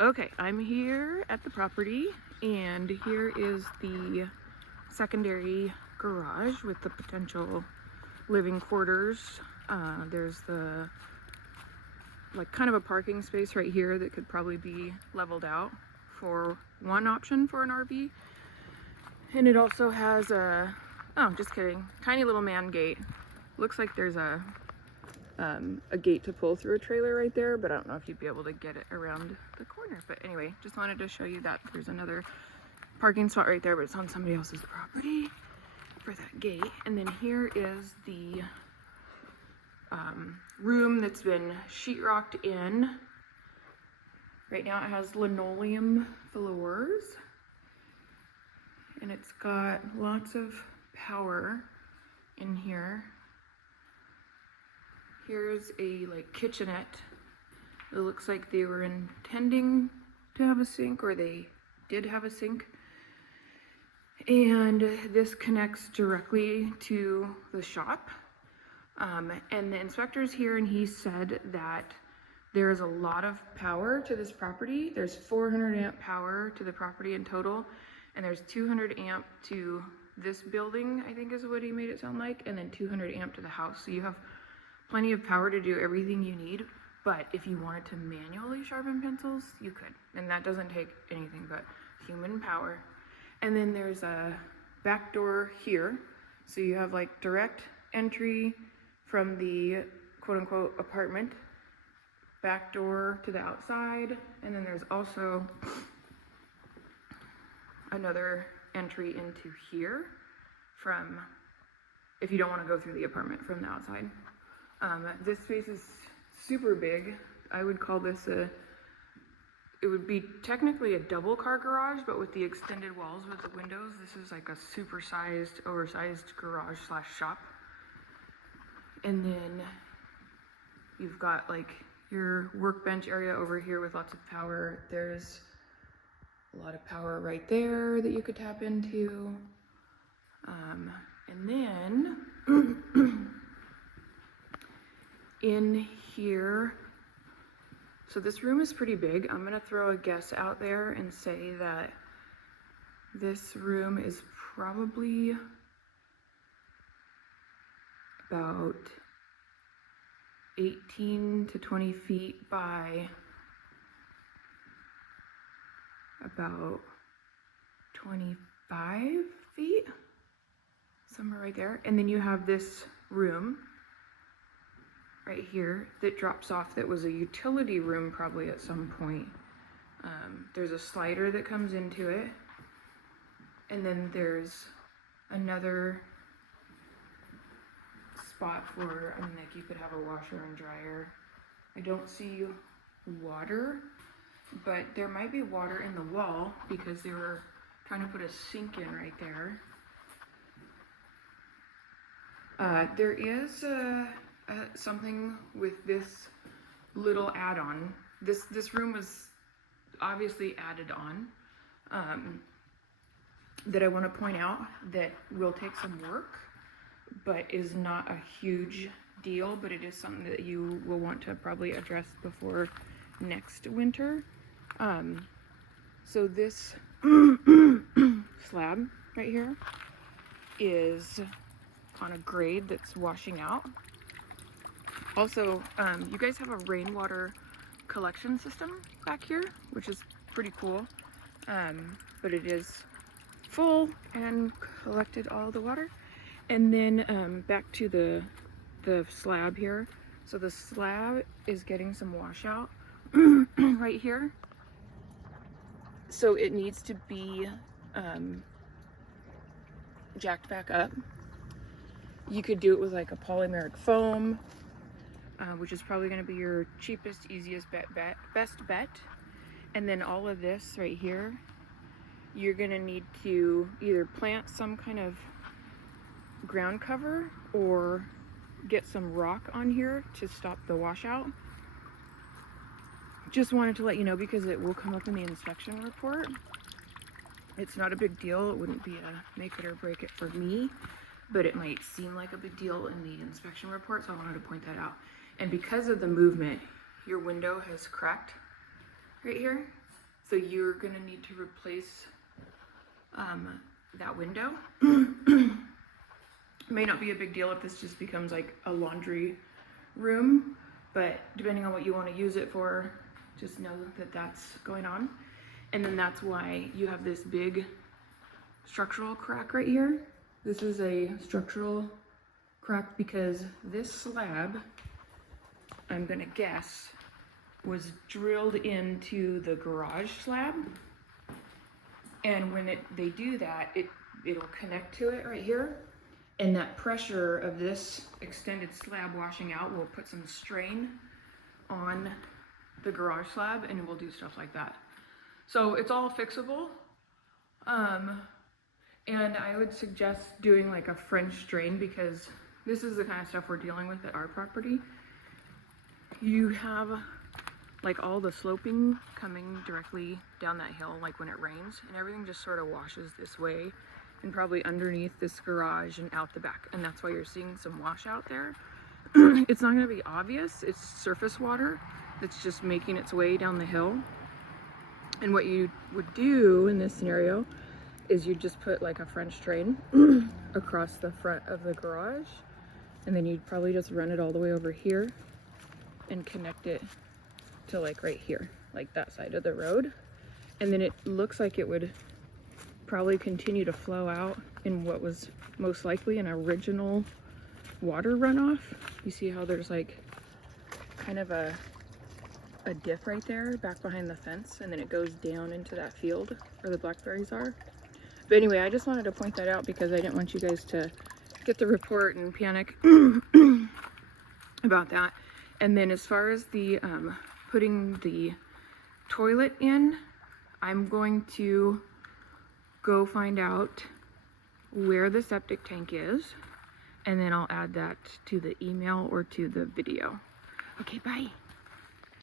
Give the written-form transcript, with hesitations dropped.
Okay, I'm here at the property, and here is the secondary garage with the potential living quarters. There's the kind of a parking space right here that could probably be leveled out for one option for an RV. And it also has oh, just kidding, tiny little man gate. Looks like there's a gate to pull through a trailer right there, but I don't know if you'd be able to get it around the corner. But anyway, just wanted to show you that there's another parking spot right there, but it's on somebody else's property for that gate. And then here is the room that's been sheetrocked in. Right now it has linoleum floors, and it's got lots of power in here. Here's a kitchenette. It looks like they were intending to have a sink, or they did have a sink. And this connects directly to the shop. And the inspector's here, and he said that there is a lot of power to this property. There's 400 amp power to the property in total, and there's 200 amp to this building, I think is what he made it sound like, and then 200 amp to the house. So you have plenty of power to do everything you need, but if you wanted to manually sharpen pencils, you could, and that doesn't take anything but human power. And then there's a back door here, so you have direct entry from the quote-unquote apartment, back door to the outside, and then there's also another entry into here from, if you don't want to go through the apartment from the outside. This space is super big. I would call this it would be technically a double car garage, but with the extended walls with the windows, this is like a super sized, oversized garage slash shop. And then you've got your workbench area over here with lots of power. There's a lot of power right there that you could tap into. And then in here, so this room is pretty big. I'm gonna throw a guess out there and say that this room is probably about 18 to 20 feet by about 25 feet, somewhere right there. And then you have this room right here that drops off, that was a utility room probably at some point. There's a slider that comes into it, and then there's another spot for, you could have a washer and dryer. I don't see water, but there might be water in the wall because they were trying to put a sink in right there. There is something with this little add-on. This room was obviously added on, that I want to point out that will take some work, but is not a huge deal, but it is something that you will want to probably address before next winter. So this slab right here is on a grade that's washing out. Also, you guys have a rainwater collection system back here, which is pretty cool, but it is full and collected all the water. And then back to the slab here. So the slab is getting some washout right here. So it needs to be jacked back up. You could do it with a polymeric foam, which is probably going to be your cheapest, easiest best bet. And then all of this right here, you're going to need to either plant some kind of ground cover or get some rock on here to stop the washout. Just wanted to let you know because it will come up in the inspection report. It's not a big deal. It wouldn't be a make it or break it for me, but it might seem like a big deal in the inspection report, so I wanted to point that out. And because of the movement, your window has cracked right here. So you're gonna need to replace that window. May not be a big deal if this just becomes like a laundry room, but depending on what you want to use it for, just know that that's going on. And then that's why you have this big structural crack right here. This is a structural crack because this slab, I'm gonna guess, was drilled into the garage slab. And when they do that, it'll connect to it right here. And that pressure of this extended slab washing out will put some strain on the garage slab, and it will do stuff like that. So it's all fixable. And I would suggest doing like a French drain, because this is the kind of stuff we're dealing with at our property. You have like all the sloping coming directly down that hill, like when it rains, and everything just sort of washes this way and probably underneath this garage and out the back. And that's why you're seeing some washout there. It's not gonna be obvious, it's surface water that's just making its way down the hill. And what you would do in this scenario is you just put like a French drain across the front of the garage, and then you'd probably just run it all the way over here and connect it to like right here, like that side of the road. And then it looks like it would probably continue to flow out in what was most likely an original water runoff. You see how there's like kind of a dip right there back behind the fence, and then it goes down into that field where the blackberries are. But anyway, I just wanted to point that out because I didn't want you guys to get the report and panic about that. And then as far as the putting the toilet in, I'm going to go find out where the septic tank is, and then I'll add that to the email or to the video. Okay, bye.